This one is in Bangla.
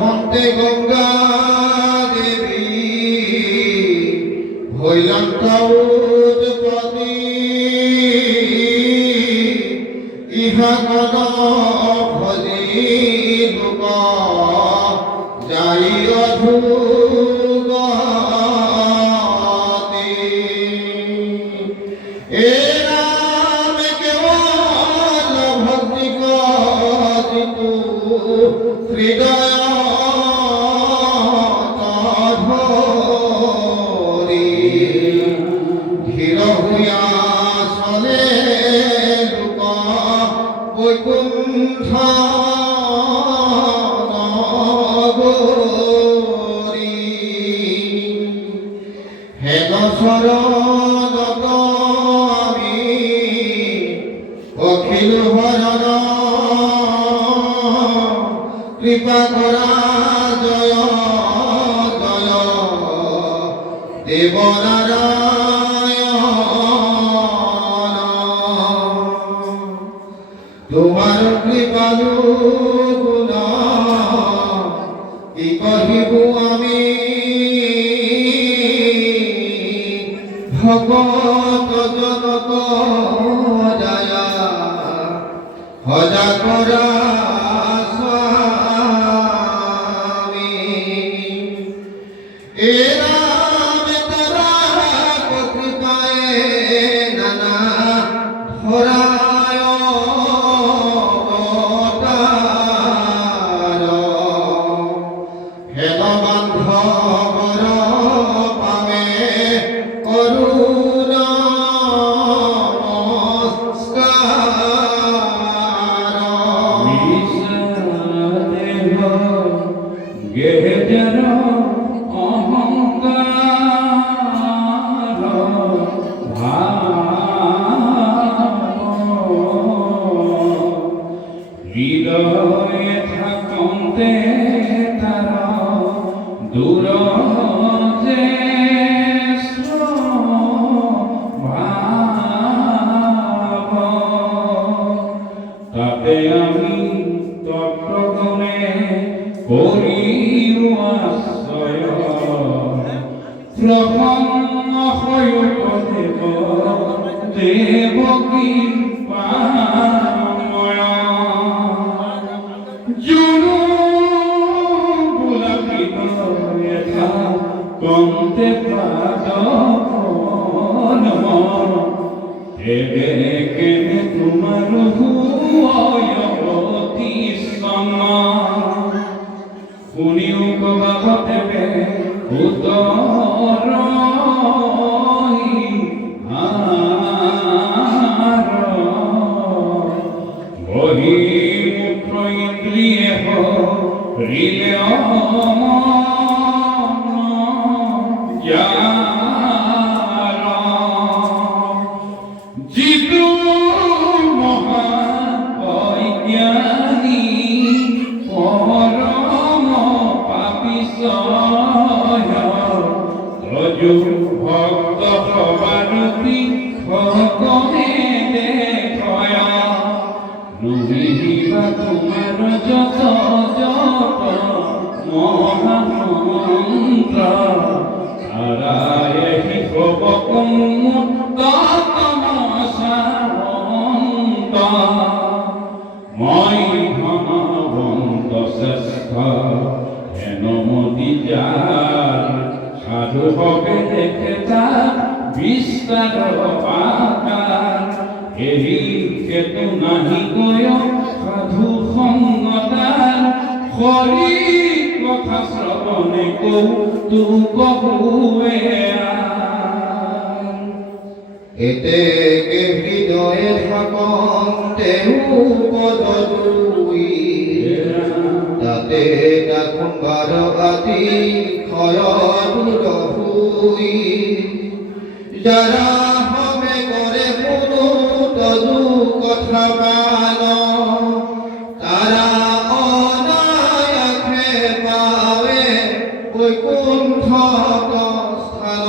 হন্তে গঙ্গা দেবী হইলাম তাউদপতি ইহা কন ভজি লোক যাই অধুগতি এ নাম কেবল ভক্তি গতিতু হৃদয় কৃপা করা জয় জয় দেবনারায়ণ তোমার কৃপালু গুণ কি কহিবু আমি ভগত জনক জয়া হজা করা হৃদয়ে থাকতে তারা দূর যে ভাব তাতে আমি তত্ত্বগুণে করি আশ্রয় প্রপন্ন হয় দেবকী কন্তে প্রাদন হেবে কেনে তোমার হুয়তি সমা শুনিও কবা দেবে উত্তর বহি মুখ্য ইন্দ্রিয় হৃলে জিতু মহাজ্ঞানী পরম পাপিসয় রজু ভক্ত সবারতি ভগনে দেখয় নুহিবা তোমার যত যত মহামন্ত্র তারায়ে হিকবকুম মই ধনবন্ত শ্রেষ্ঠ হেনমতি যার সাধু হবে দেখে তার বিস্তার পাকাৰ এৰি কেতু নাহি গয় সাধু সংগতাৰ হৰি কথা শ্ৰৱণে কৌতুক হুৱে এতে কে হৃদয়ে থাকন তেহু পদ দুই তাতে দেখোন বাৰ আতি ক্ষয় দূৰ হুই যারা হবে করে পুরো তদু কথা মান তারা অনায়াসে পাবে বৈকুণ্ঠ স্থান